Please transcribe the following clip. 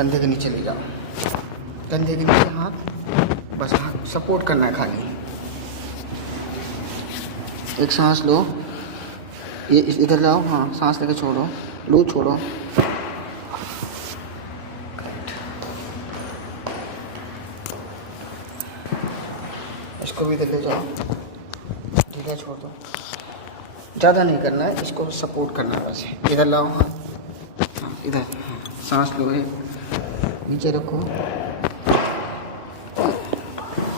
कंधे के नीचे ले जाओ, कंधे के नीचे हाथ, बस हाथ सपोर्ट करना है खाली। एक सांस लो, ये इधर लाओ, हाँ सांस लेके छोड़ो, लो छोड़ो। इसको भी इधर ले जाओ, इधर छोड़ दो। ज़्यादा नहीं करना है, इसको सपोर्ट करना है वैसे। इधर लाओ हाथ, हाँ इधर, हाँ सांस लो, नीचे रखो।